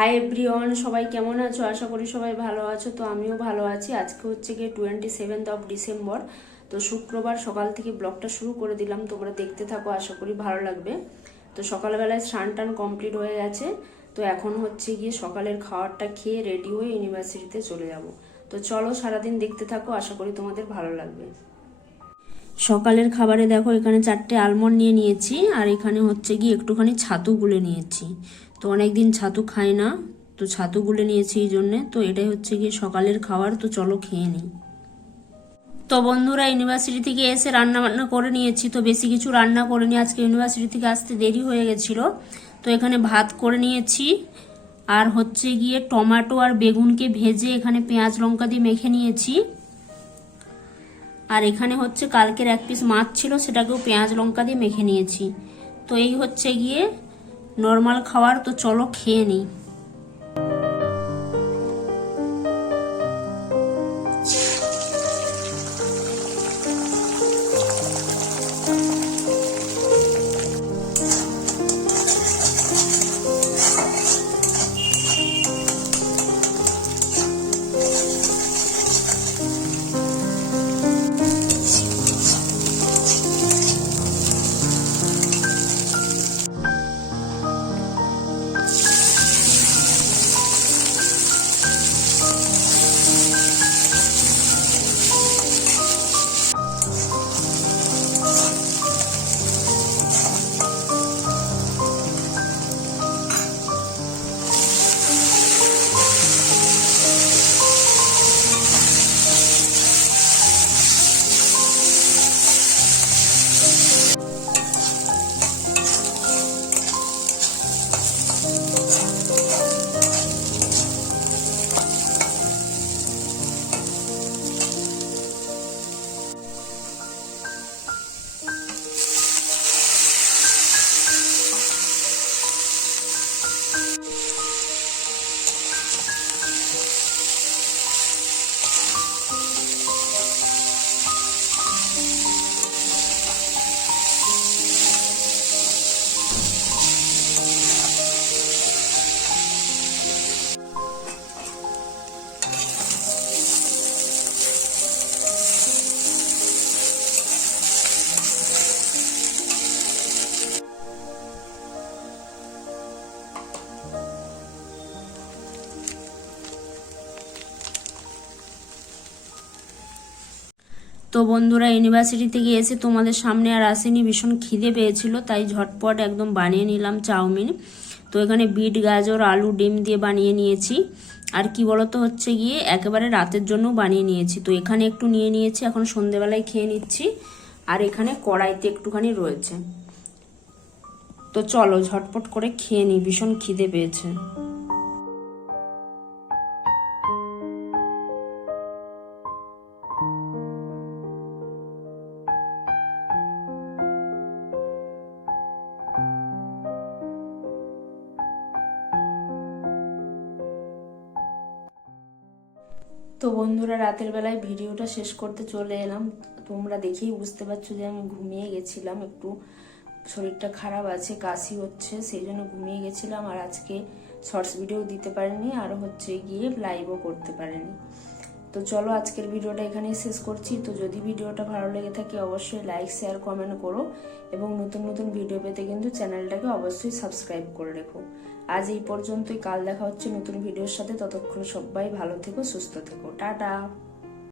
Hi everyone সবাই কেমন আছো? আশা করি সবাই ভালো আছো। তো আমিও ভালো আছি। আজকে হচ্ছে গিয়ে টোয়েন্টি সেভেন্থ অফ ডিসেম্বর তো শুক্রবার সকাল থেকে ব্লগটা শুরু করে দিলাম। তোমরা দেখতে থাকো, আশা করি ভালো লাগবে। তো সকালবেলায় স্নান টান কমপ্লিট হয়ে গেছে। তো এখন হচ্ছে গিয়ে সকালের খাবারটা খেয়ে রেডি হয়ে ইউনিভার্সিটিতে চলে যাব। তো চলো সারাদিন দেখতে থাকো। আশা করি তোমাদের ভালো লাগবে। সকালের খাবারে দেখো এখানে চারটে আলমন্ড নিয়ে নিয়েছি, আর এখানে হচ্ছে গিয়ে একটুখানি ছাতু গুলে নিয়েছি। তো অনেকদিন ছাতু খাই না, তো ছাতু গুলে নিয়েছি এই জন্যে। তো এটাই হচ্ছে গিয়ে সকালের খাবার, তো চলো খেয়ে নিই। তো বন্ধুরা ইউনিভার্সিটি থেকে এসে রান্না বান্না করে নিয়েছি, তো বেশি কিছু রান্না করে নিয়ে আজকে ইউনিভার্সিটি থেকে আসতে দেরি হয়ে গেছিল। তো এখানে ভাত করে নিয়েছি, আর হচ্ছে গিয়ে টমেটো আর বেগুনকে ভেজে এখানে পেঁয়াজ লঙ্কা দিয়ে মেখে নিয়েছি। আর এখানে হচ্ছে কালকের এক পিস মাছ ছিল, সেটাকেও পেঁয়াজ লঙ্কা দিয়ে মেখে নিয়েছি। তো এই হচ্ছে গিয়ে নর্মাল খাওয়ার, তো চলো খেয়ে নিই। তো বন্ধুরা ইউনিভার্সিটি থেকে এসে তোমাদের সামনে আর আসেনি। ভীষণ খিদে পেয়েছিল, তাই ঝটপট একদম বানিয়ে নিলাম চাউমিন। তো এখানে বিট, গাজর, আলু, ডিম দিয়ে বানিয়ে নিয়েছি। আর কি বলতো, হচ্ছে গিয়ে একেবারে রাতের জন্য বানিয়ে নিয়েছি। তো এখানে একটু নিয়ে নিয়েছি, এখন সন্ধেবেলায় খেয়ে নিচ্ছি। আর এখানে কড়াইতে একটুখানি রয়েছে। তো চলো, ঝটপট করে খেয়ে নিই ভীষণ খিদে পেয়েছে। তো বন্ধুরা, রাতের বেলায় ভিডিওটা শেষ করতে চলে এলাম। তোমরা দেখেই বুঝতে পারছ যে আমি ঘুমিয়ে গেছিলাম। একটু শরীরটা খারাপ আছে, কাশি হচ্ছে, সেই জন্য ঘুমিয়ে গেছিলাম। আর আজকে শর্টস ভিডিও দিতে পারিনি, আর হচ্ছে গিয়ে লাইভও করতে পারিনি। তো চলো আজকের ভিডিওটা এখানেই শেষ করছি। তো যদি ভিডিওটা ভালো লেগে থাকে, অবশ্যই লাইক শেয়ার কমেন্ট করো এবং নতুন নতুন ভিডিও পেতে কিন্তু চ্যানেলটাকে অবশ্যই সাবস্ক্রাইব করে রেখো। আজ এই পর্যন্তই। কাল দেখা হচ্ছে নতুন ভিডিওর সাথে। ততক্ষণ সবাই ভালো থেকো, সুস্থ থেকো। টাটা!